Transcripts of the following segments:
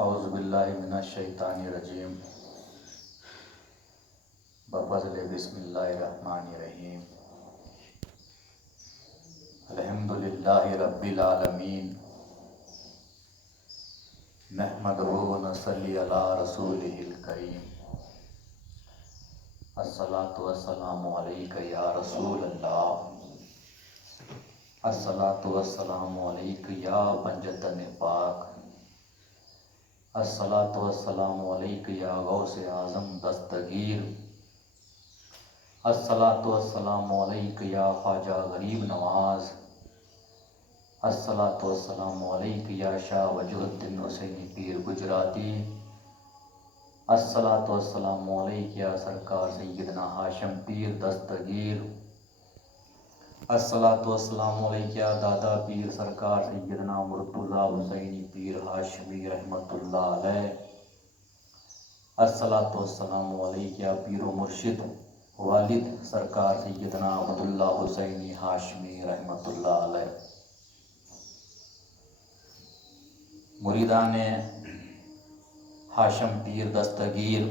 اعوذ باللہ من الشیطان الرجیم بفضل بسم اللہ الرحمن الرحیم الحمدللہ رب العالمین نحمدہ ونصلی علی رسولہ الکریم الصلاۃ والسلام علیک یا رسول اللہ الصلاۃ والسلام علیک یا بنجتن پاک الصلاۃ والسلام علیک یا غوث اعظم دستگیر الصلاۃ والسلام علیک یا خواجہ غریب نواز الصلاۃ والسلام علیک یا شاہ وجہ الدین حسینی پیر گجراتی الصلاۃ والسلام علیک یا سرکار سیدنا ہاشم پیر دستگیر الصلاۃ والسلام علیک یا دادا پیر سرکار سیدنا مرتضیٰ حسینی پیر ہاشمی رحمۃ اللہ علیہ الصلاۃ والسلام علیک یا پیر و مرشد والد سرکار سیدنا عبداللہ حسینی ہاشمی رحمۃ اللہ علیہ مریدان ہاشم پیر دستگیر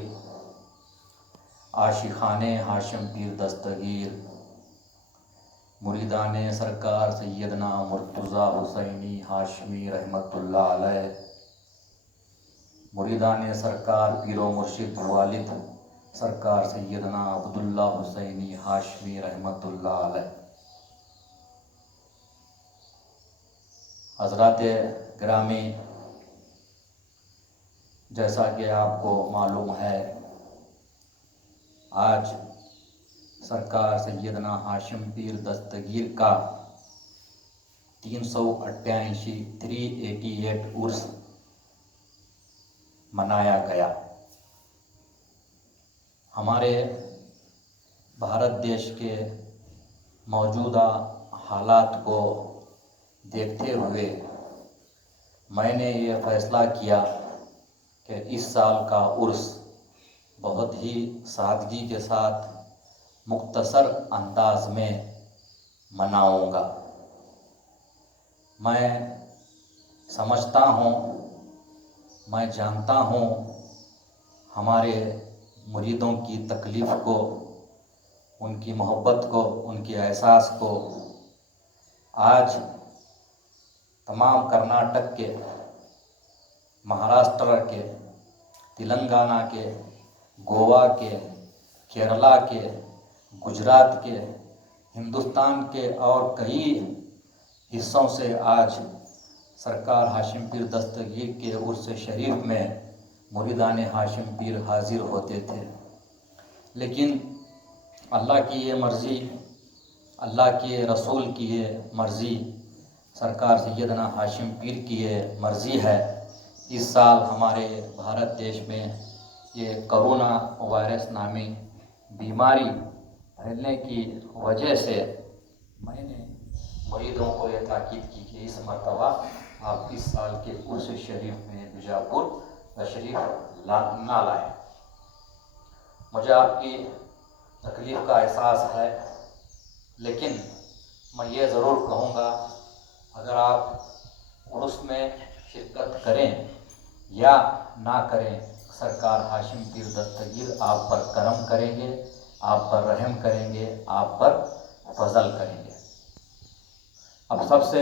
عاشقان ہاشم پیر دستگیر مریدان سرکار سیدنا مرتضیٰ حسینی ہاشمی رحمۃ اللہ علیہ مریدان سرکار پیر و مرشد والد سرکار سیدنا عبداللہ حسینی ہاشمی رحمۃ اللہ علیہ حضرات گرامی، جیسا کہ آپ کو معلوم ہے، آج سرکار سیدنا ہاشم پیر دستگیر کا 388 عرس منایا گیا۔ ہمارے بھارت دیش کے موجودہ حالات کو دیکھتے ہوئے میں نے یہ فیصلہ کیا کہ اس سال کا عرس بہت ہی سادگی کے ساتھ مختصر انداز میں مناؤں گا۔ میں سمجھتا ہوں، میں جانتا ہوں ہمارے مریدوں کی تکلیف کو، ان کی محبت کو، ان کے احساس کو آج تمام کرناٹک کے، مہاراشٹر کے، تلنگانہ کے، گوا کے، کیرلا کے، گجرات کے، ہندوستان کے اور کئی حصوں سے آج سرکار ہاشم پیر دستگیر کے عرس شریف میں مریدان ہاشم پیر حاضر ہوتے تھے، لیکن اللہ کی یہ مرضی، اللہ کے رسول کی یہ مرضی، سرکار سیدنا ہاشم پیر کی یہ مرضی ہے۔ اس سال ہمارے بھارت دیش میں یہ کرونا وائرس نامی بیماری پھیلنے کی وجہ سے میں نے مریدوں کو یہ تاکید کی کہ اس مرتبہ آپ اس سال کے عرس شریف میں بیجاپور تشریف نہ لائیں۔ مجھے آپ کی تکلیف کا احساس ہے، لیکن میں یہ ضرور کہوں گا، اگر آپ عرس میں شرکت کریں یا نہ کریں، سرکار ہاشم پیر دستگیر آپ پر کرم کریں گے، آپ پر رحم کریں گے، آپ پر فضل کریں گے۔ اب سب سے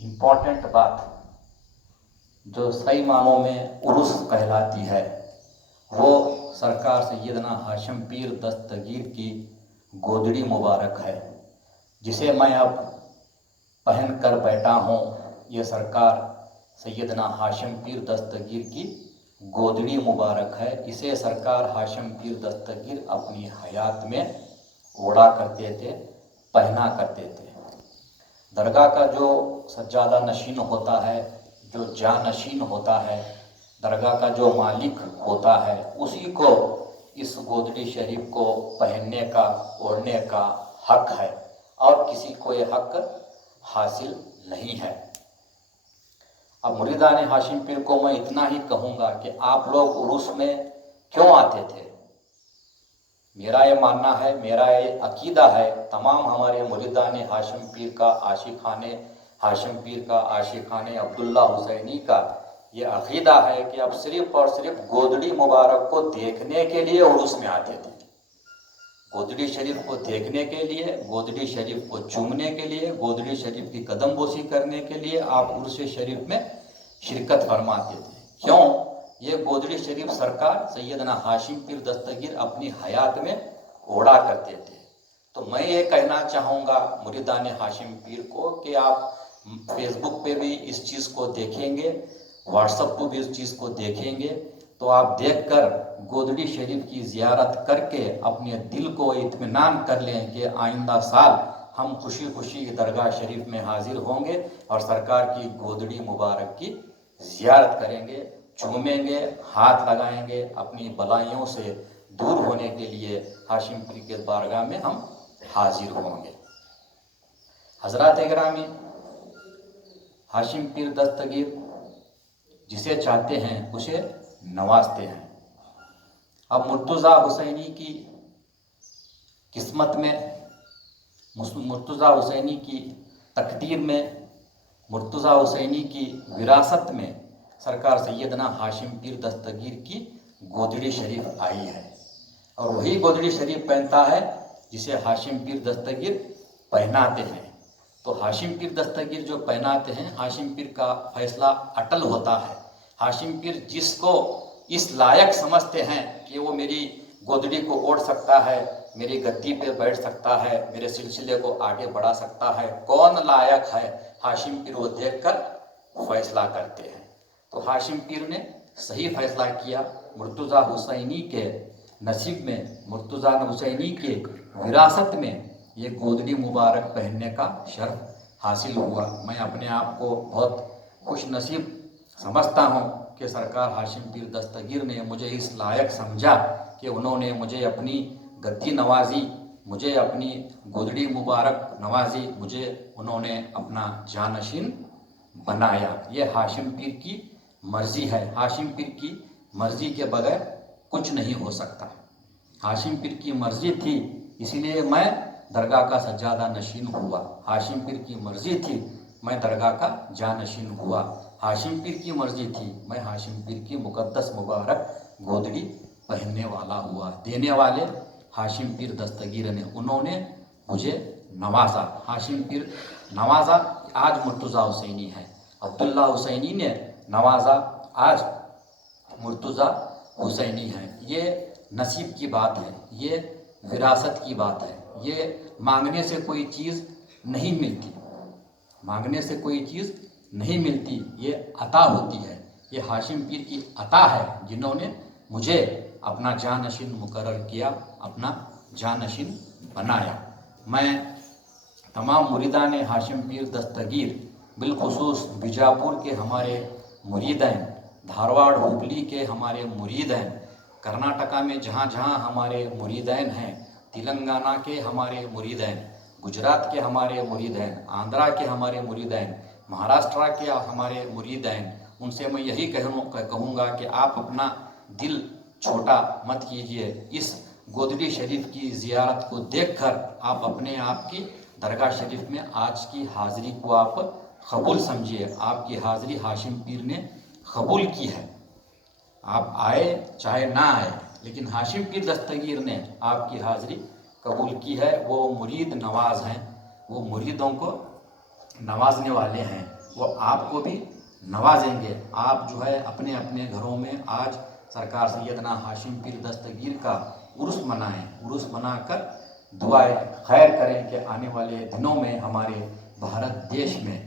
امپورٹنٹ بات جو صحیح معنوں میں عرس کہلاتی ہے، وہ سرکار سیدنا ہاشم پیر دستگیر کی گودڑی مبارک ہے، جسے میں اب پہن کر بیٹھا ہوں۔ یہ سرکار سیدنا ہاشم پیر دستگیر کی گودڑی مبارک ہے۔ اسے سرکار ہاشم پیر دستگیر اپنی حیات میں اوڑھا کرتے تھے، پہنا کرتے تھے۔ درگاہ کا جو سجادہ نشین ہوتا ہے، جو جانشین ہوتا ہے، درگاہ کا جو مالک ہوتا ہے، اسی کو اس گودڑی شریف کو پہننے کا، اوڑھنے کا حق ہے، اور کسی کو یہ حق حاصل نہیں ہے۔ اب مریدان ہاشم پیر کو میں اتنا ہی کہوں گا کہ آپ لوگ عرس میں کیوں آتے تھے؟ میرا یہ ماننا ہے، میرا یہ عقیدہ ہے، تمام ہمارے مریدان ہاشم پیر کا، عاشقان ہاشم پیر کا، عاشقان عبداللہ حسینی کا، یہ عقیدہ ہے کہ اب صرف اور صرف گودڑی مبارک کو دیکھنے کے لیے عرس میں آتے تھے، گودڑی شریف کو دیکھنے کے لیے، گودڑی شریف کو چومنے کے لیے، گودڑی شریف کی قدم بوسی کرنے کے لیے آپ عرس شریف میں شرکت فرماتے تھے۔ کیوں؟ یہ گودڑی شریف سرکار سیدنا ہاشم پیر دستگیر اپنی حیات میں اوڑا کرتے تھے۔ تو میں یہ کہنا چاہوں گا مریدان ہاشم پیر کو کہ آپ فیس بک پہ بھی اس چیز کو دیکھیں گے، واٹس ایپ پہ بھی اس چیز کو دیکھیں گے، تو آپ دیکھ کر گودڑی شریف کی زیارت کر کے اپنے دل کو اطمینان کر لیں کہ آئندہ سال ہم خوشی خوشی درگاہ شریف میں حاضر ہوں گے اور سرکار کی گودڑی مبارک کی زیارت کریں گے، چومیں گے، ہاتھ لگائیں گے، اپنی بلائیوں سے دور ہونے کے لیے ہاشم پیر کے بارگاہ میں ہم حاضر ہوں گے۔ حضرات گرامی، ہاشم پیر دستگیر جسے چاہتے ہیں اسے نوازتے ہیں۔ اب مرتضیٰ حسینی کی قسمت میں، مرتضیٰ حسینی کی تقدیر میں، مرتضیٰ حسینی کی وراثت میں سرکار سیدنا ہاشم پیر دستگیر کی گودڑی شریف آئی ہے، اور وہی گودڑی شریف پہنتا ہے جسے ہاشم پیر دستگیر پہناتے ہیں۔ تو ہاشم پیر دستگیر جو پہناتے ہیں، ہاشم پیر کا فیصلہ اٹل ہوتا ہے۔ ہاشم پیر جس کو اس لائق سمجھتے ہیں کہ وہ میری گودڑی کو اوڑھ سکتا ہے، میری گدی پہ بیٹھ سکتا ہے، میرے سلسلے کو آگے بڑھا سکتا ہے، کون لائق ہے، ہاشم پیر وہ دیکھ کر فیصلہ کرتے ہیں۔ تو ہاشم پیر نے صحیح فیصلہ کیا۔ مرتضیٰ حسینی کے نصیب میں، مرتضیٰ حسینی کے وراثت میں یہ گودڑی مبارک پہننے کا شرف حاصل ہوا۔ میں اپنے آپ کو بہت خوش نصیب سمجھتا ہوں کہ سرکار ہاشم پیر دستگیر نے مجھے اس لائق سمجھا کہ انہوں نے مجھے اپنی گدی نوازی، مجھے اپنی گودڑی مبارک نوازی، مجھے انہوں نے اپنا جانشین بنایا۔ یہ ہاشم پیر کی مرضی ہے، ہاشم پیر کی مرضی کے بغیر کچھ نہیں ہو سکتا۔ ہاشم پیر کی مرضی تھی، اسی لیے میں درگاہ کا سجادہ نشین ہوا۔ ہاشم پیر کی مرضی تھی، میں درگاہ کا جانشین ہوا۔ ہاشم پیر کی مرضی تھی، میں ہاشم پیر کی مقدس مبارک گودڑی پہننے والا ہوا۔ دینے والے ہاشم پیر دستگیر نے، انہوں نے مجھے نوازا، ہاشم پیر نوازا۔ آج مرتضیٰ حسینی ہے، عبداللہ حسینی نے نوازا، آج مرتضیٰ حسینی ہے۔ یہ نصیب کی بات ہے، یہ وراثت کی بات ہے۔ یہ مانگنے سے کوئی چیز نہیں ملتی، مانگنے سے کوئی چیز نہیں ملتی، یہ عطا ہوتی ہے۔ یہ ہاشم پیر کی عطا ہے، جنہوں نے مجھے اپنا جانشین مقرر کیا، اپنا جانشین بنایا۔ میں تمام مریدان ہاشم پیر دستگیر، بالخصوص بیجاپور کے ہمارے مریدین، دھارواڑ ہبلی کے ہمارے مریدین، کرناٹکا میں جہاں جہاں ہمارے مریدین ہیں، تلنگانہ کے ہمارے مریدین، گجرات کے ہمارے مریدین، آندھرا کے ہمارے مریدین، مہاراشٹرا کے ہمارے مریدین، ان سے میں یہی کہوں گا کہ آپ اپنا دل چھوٹا مت کیجیے۔ اس گودڑی شریف کی زیارت کو دیکھ کر آپ اپنے آپ کی درگاہ شریف میں آج کی حاضری کو آپ قبول سمجھیے۔ آپ کی حاضری ہاشم پیر نے قبول کی ہے۔ آپ آئے چاہے نہ آئے، لیکن ہاشم پیر دستگیر نے آپ کی حاضری قبول کی ہے۔ وہ مرید نواز ہیں، وہ مریدوں کو نوازنے والے ہیں، وہ آپ کو بھی نوازیں گے۔ آپ جو ہے اپنے اپنے گھروں میں آج سرکار سیدنا ہاشم پیر دستگیر کا عرس منائیں، عرس منا کر دعائیں خیر کریں کہ آنے والے دنوں میں ہمارے بھارت دیش میں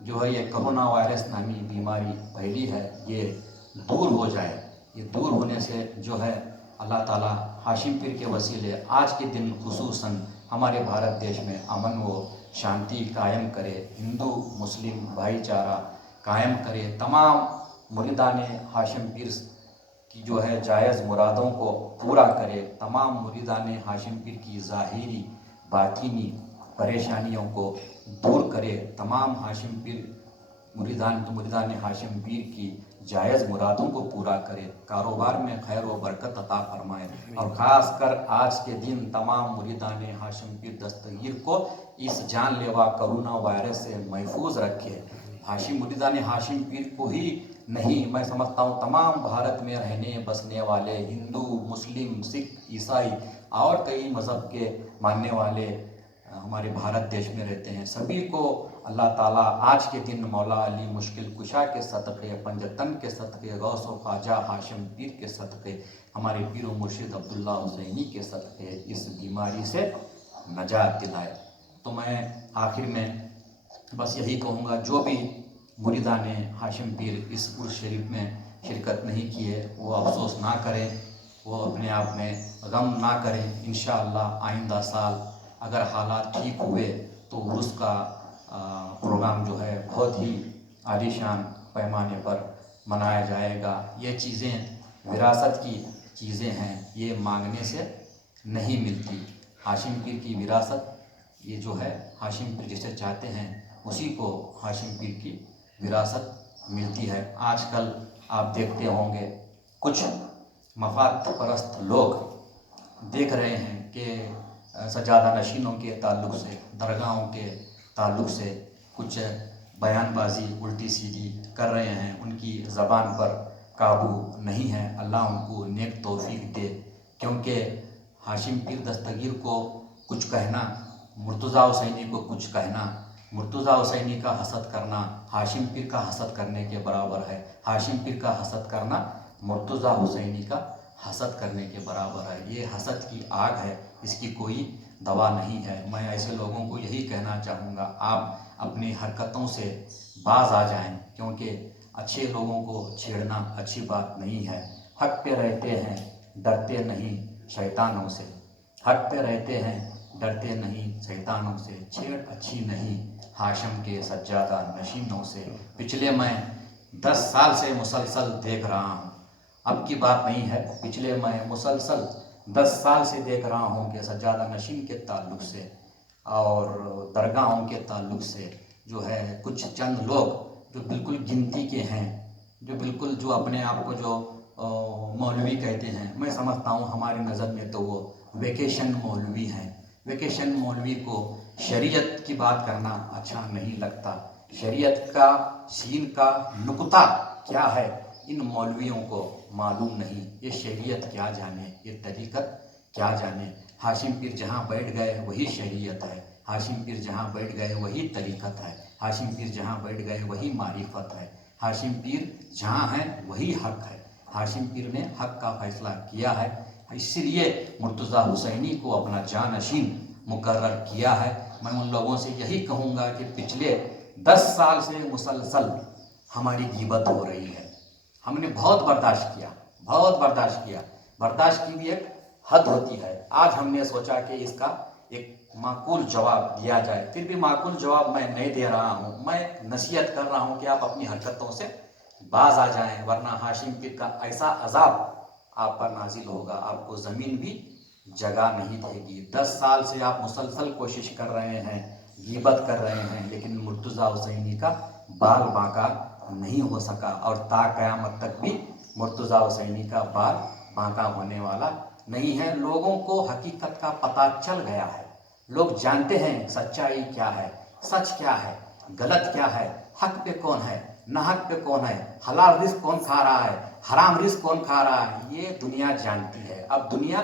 جو ہے یہ کرونا وائرس نامی بیماری پھیلی ہے، یہ دور ہو جائے۔ یہ دور ہونے سے جو ہے اللہ تعالیٰ ہاشم پیر کے وسیلے آج کے دن خصوصاً ہمارے بھارت دیش میں امن و شانتی قائم کرے، ہندو مسلم بھائی چارہ قائم کرے، تمام مریدان ہاشم پیر کی جو ہے جائز مرادوں کو پورا کرے، تمام مریدان ہاشم پیر کی ظاہری باطینی پریشانیوں کو دور کرے، تمام ہاشم پیر مریدان ہاشم پیر کی جائز مرادوں کو پورا کرے، کاروبار میں خیر و برکت عطا فرمائے، اور خاص کر آج کے دن تمام مریدان ہاشم پیر دستگیر کو اس جان لیوا کرونا وائرس سے محفوظ رکھے۔ مریدان ہاشم پیر کو ہی نہیں، میں سمجھتا ہوں تمام بھارت میں رہنے بسنے والے ہندو، مسلم، سکھ، عیسائی اور کئی مذہب کے ماننے والے ہمارے بھارت دیش میں رہتے ہیں، سبھی کو اللہ تعالیٰ آج کے دن مولا علی مشکل کشا کے صدقے، پنجتن کے صدقے، غوث و خواجہ ہاشم پیر کے صدقے، ہمارے پیر و مرشد عبداللہ حسینی کے صدقے اس بیماری سے نجات دلائے۔ تو میں آخر میں بس یہی کہوں گا، جو بھی مریدان ہاشم پیر اس عرس شریف میں شرکت نہیں کیے وہ افسوس نہ کریں، وہ اپنے آپ میں غم نہ کریں۔ انشاءاللہ آئندہ سال اگر حالات ٹھیک ہوئے تو عرس کا پروگرام جو ہے بہت ہی عالیشان پیمانے پر منایا جائے گا۔ یہ چیزیں وراثت کی چیزیں ہیں، یہ مانگنے سے نہیں ملتی۔ ہاشم پیر کی وراثت یہ جو ہے، ہاشم پیر جسے چاہتے ہیں اسی کو ہاشم پیر کی وراثت ملتی ہے۔ آج کل آپ دیکھتے ہوں گے کچھ مفاد پرست لوگ دیکھ رہے ہیں کہ سجادہ نشینوں کے تعلق سے، درگاہوں کے تعلق سے کچھ بیان بازی الٹی سیدھی کر رہے ہیں، ان کی زبان پر قابو نہیں ہے۔ اللہ ان کو نیک توفیق دے، کیونکہ ہاشم پیر دستگیر کو کچھ کہنا، مرتضیٰ حسینی کو کچھ کہنا، مرتضیٰ حسینی کا حسد کرنا ہاشم پیر کا حسد کرنے کے برابر ہے، ہاشم پیر کا حسد کرنا مرتضیٰ حسینی کا حسد کرنے کے برابر ہے۔ یہ حسد کی آگ ہے، اس کی کوئی دوا نہیں ہے۔ میں ایسے لوگوں کو یہی کہنا چاہوں گا، آپ اپنی حرکتوں سے باز آ جائیں، کیونکہ اچھے لوگوں کو چھیڑنا اچھی بات نہیں ہے۔ حق پہ رہتے ہیں، ڈرتے نہیں شیطانوں سے، حق پہ رہتے ہیں، ڈرتے نہیں شیطانوں سے، چھیڑ اچھی نہیں ہاشم کے سجادہ نشینوں سے۔ پچھلے میں 10 سال سے مسلسل دیکھ رہا ہوں، اب کی بات نہیں ہے، پچھلے میں مسلسل 10 سال سے دیکھ رہا ہوں کہ سجادہ نشین کے تعلق سے اور درگاہوں کے تعلق سے جو ہے کچھ چند لوگ جو بالکل گنتی کے ہیں، جو اپنے آپ کو جو مولوی کہتے ہیں، میں سمجھتا ہوں ہماری نظر میں تو وہ ویکیشن مولوی ہیں۔ ویکیشن مولوی کو شریعت کی بات کرنا اچھا نہیں لگتا۔ شریعت کا سین کا نقطہ کیا ہے ان مولویوں کو معلوم نہیں۔ یہ شریعت کیا جانے، یہ طریقت کیا جانے۔ ہاشم پیر جہاں بیٹھ گئے وہی شریعت ہے، ہاشم پیر جہاں بیٹھ گئے وہی طریقت ہے، ہاشم پیر جہاں بیٹھ گئے وہی معرفت ہے، ہاشم پیر جہاں ہیں وہی حق ہے، ہاشم پیر نے حق کا فیصلہ کیا ہے، اس لیے مرتضیٰ حسینی کو اپنا جانشین مقرر کیا ہے۔ میں ان لوگوں سے یہی کہوں گا کہ پچھلے 10 سال سے مسلسل ہماری غیبت ہو رہی ہے، ہم نے بہت برداشت کیا، بہت برداشت کیا، برداشت کی بھی ایک حد ہوتی ہے۔ آج ہم نے سوچا کہ اس کا ایک معقول جواب دیا جائے، پھر بھی معقول جواب میں نہیں دے رہا ہوں، میں نصیحت کر رہا ہوں کہ آپ اپنی حرکتوں سے باز آ جائیں، ورنہ ہاشم پیر کا ایسا عذاب آپ پر نازل ہوگا، آپ کو زمین بھی جگہ نہیں دے گی۔ 10 سال سے آپ مسلسل کوشش کر رہے ہیں، غیبت کر رہے ہیں، لیکن مرتضیٰ حسینی کا بال باقا نہیں ہو سکا، اور تا قیامت تک بھی مرتضیٰ حسینی کا بال باقا ہونے والا نہیں ہے۔ لوگوں کو حقیقت کا پتہ چل گیا ہے، لوگ جانتے ہیں سچائی کیا ہے، سچ کیا ہے، غلط کیا ہے، حق پہ کون ہے، ناحق پہ کون ہے، حلال رزق کون کھا رہا ہے، حرام رزق کون کھا رہا ہے، یہ دنیا جانتی ہے۔ اب دنیا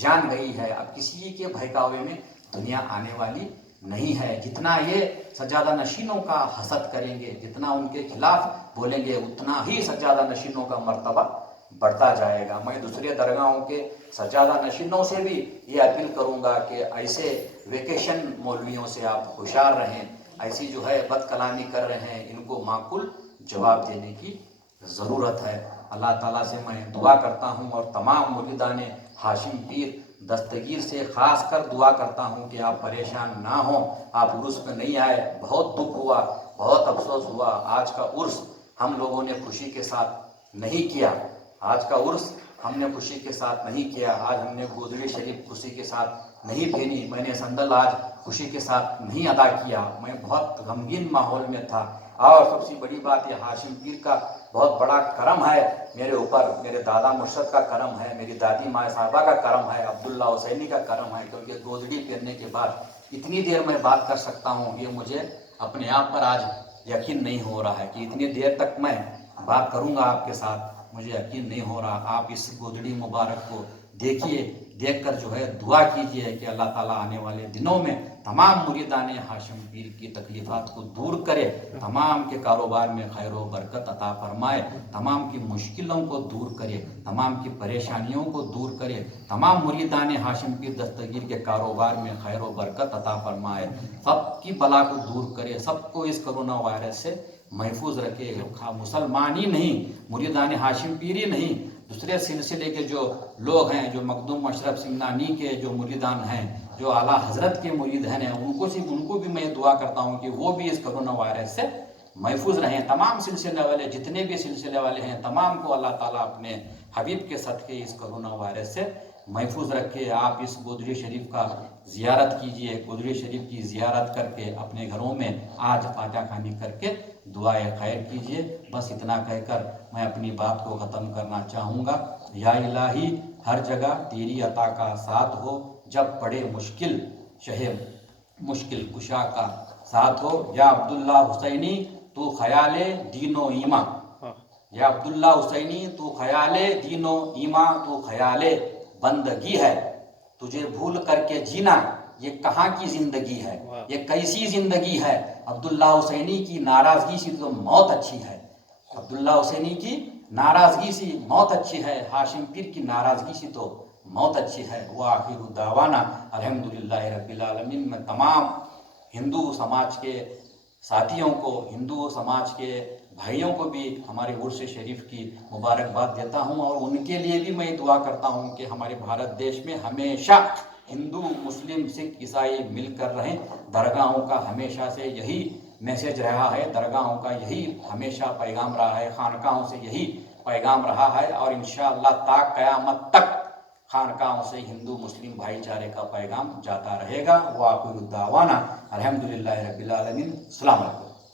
جان گئی ہے، اب کسی کے بہکاوے میں دنیا آنے والی نہیں ہے۔ جتنا یہ سجادہ نشینوں کا حسد کریں گے، جتنا ان کے خلاف بولیں گے، اتنا ہی سجادہ نشینوں کا مرتبہ بڑھتا جائے گا۔ میں دوسرے درگاہوں کے سجادہ نشینوں سے بھی یہ اپیل کروں گا کہ ایسے ویکیشن مولویوں سے آپ ہوشیار رہیں، ایسی جو ہے بد کلامی کر رہے ہیں، ان کو معقول جواب دینے کی ضرورت ہے۔ اللہ تعالیٰ سے میں دعا کرتا ہوں، اور تمام مریدان ہاشم پیر دستگیر سے خاص کر دعا کرتا ہوں کہ آپ پریشان نہ ہوں، آپ عرس میں نہیں آئے، بہت دکھ ہوا، بہت افسوس ہوا۔ آج کا عرس ہم لوگوں نے خوشی کے ساتھ نہیں کیا، آج کا عرس ہم نے خوشی کے ساتھ نہیں کیا، آج ہم نے گودڑی شریف خوشی کے ساتھ نہیں پہنی، میں نے سندل آج خوشی کے ساتھ نہیں ادا کیا، میں بہت غمگین ماحول میں تھا۔ اور سب سے بڑی بات یہ ہاشم پیر کا بہت بڑا کرم ہے میرے اوپر، میرے دادا مرشد کا کرم ہے، میری دادی ماں صاحبہ کا کرم ہے، عبداللہ حسینی کا کرم ہے، کیونکہ گودڑی پہننے کے بعد اتنی دیر میں بات کر سکتا ہوں، یہ مجھے اپنے آپ پر آج یقین نہیں ہو رہا ہے کہ اتنی دیر تک میں بات کروں گا آپ کے ساتھ، مجھے یقین نہیں ہو رہا۔ آپ اس گودڑی مبارک کو دیکھیے، دیکھ کر جو ہے دعا کیجئے کہ اللہ تعالیٰ آنے والے دنوں میں تمام مریدان ہاشم پیر کی تکلیفات کو دور کرے، تمام کے کاروبار میں خیر و برکت عطا فرمائے، تمام کی مشکلوں کو دور کرے، تمام کی پریشانیوں کو دور کرے، تمام مریدان ہاشم پیر دستگیر کے کاروبار میں خیر و برکت عطا فرمائے، سب کی بلا کو دور کرے، سب کو اس کرونا وائرس سے محفوظ رکھے۔ مسلمان ہی نہیں، مریدان ہاشم پیر ہی نہیں، دوسرے سلسلے کے جو لوگ ہیں، جو مخدوم اشرف سنگھ نانی کے جو مریدان ہیں، جو اعلیٰ حضرت کے مرید ہیں، ان کو بھی میں دعا کرتا ہوں کہ وہ بھی اس کرونا وائرس سے محفوظ رہیں۔ تمام سلسلے والے، جتنے بھی سلسلے والے ہیں، تمام کو اللہ تعالیٰ اپنے حبیب کے صدقے اس کرونا وائرس سے محفوظ رکھے۔ آپ اس گودڑی شریف کا زیارت کیجئے، گودڑی شریف کی زیارت کر کے اپنے گھروں میں آج فاتحہ خوانی کر کے دعائے خیر کیجئے۔ بس اتنا کہہ کر میں اپنی بات کو ختم کرنا چاہوں گا۔ یا الہی، ہر جگہ تیری عطا کا ساتھ ہو، جب پڑے مشکل شہ مشکل کشا کا ساتھ ہو۔ یا عبداللہ حسینی تو خیال دین و ایمان، یا عبداللہ حسینی تو خیال دین و ایمان، تو خیال بندگی ہے، تجھے بھول کر کے جینا یہ کہاں کی زندگی ہے، یہ کیسی زندگی ہے۔ عبداللہ حسینی کی ناراضگی سے تو موت اچھی ہے، عبداللہ حسینی کی ناراضگی سے موت اچھی ہے، ہاشم پیر کی ناراضگی سے تو موت اچھی ہے۔ وآخر دعوانا الحمدللہ رب العالمین۔ میں تمام ہندو سماج کے ساتھیوں کو، ہندو سماج کے بھائیوں کو بھی ہمارے عرس شریف کی مبارکباد دیتا ہوں، اور ان کے لیے بھی میں دعا کرتا ہوں کہ ہمارے بھارت دیش میں ہمیشہ ہندو، مسلم، سکھ، عیسائی مل کر رہیں۔ درگاہوں کا ہمیشہ سے یہی میسج رہا ہے، درگاہوں کا یہی ہمیشہ پیغام رہا ہے، خانقاہوں سے یہی پیغام رہا ہے، اور انشاءاللہ تا قیامت تک خانقاہوں سے ہندو مسلم بھائی چارے کا پیغام جاتا رہے گا۔ وآخر دعوانا الحمدللہ رب العالمین۔ السلام علیکم۔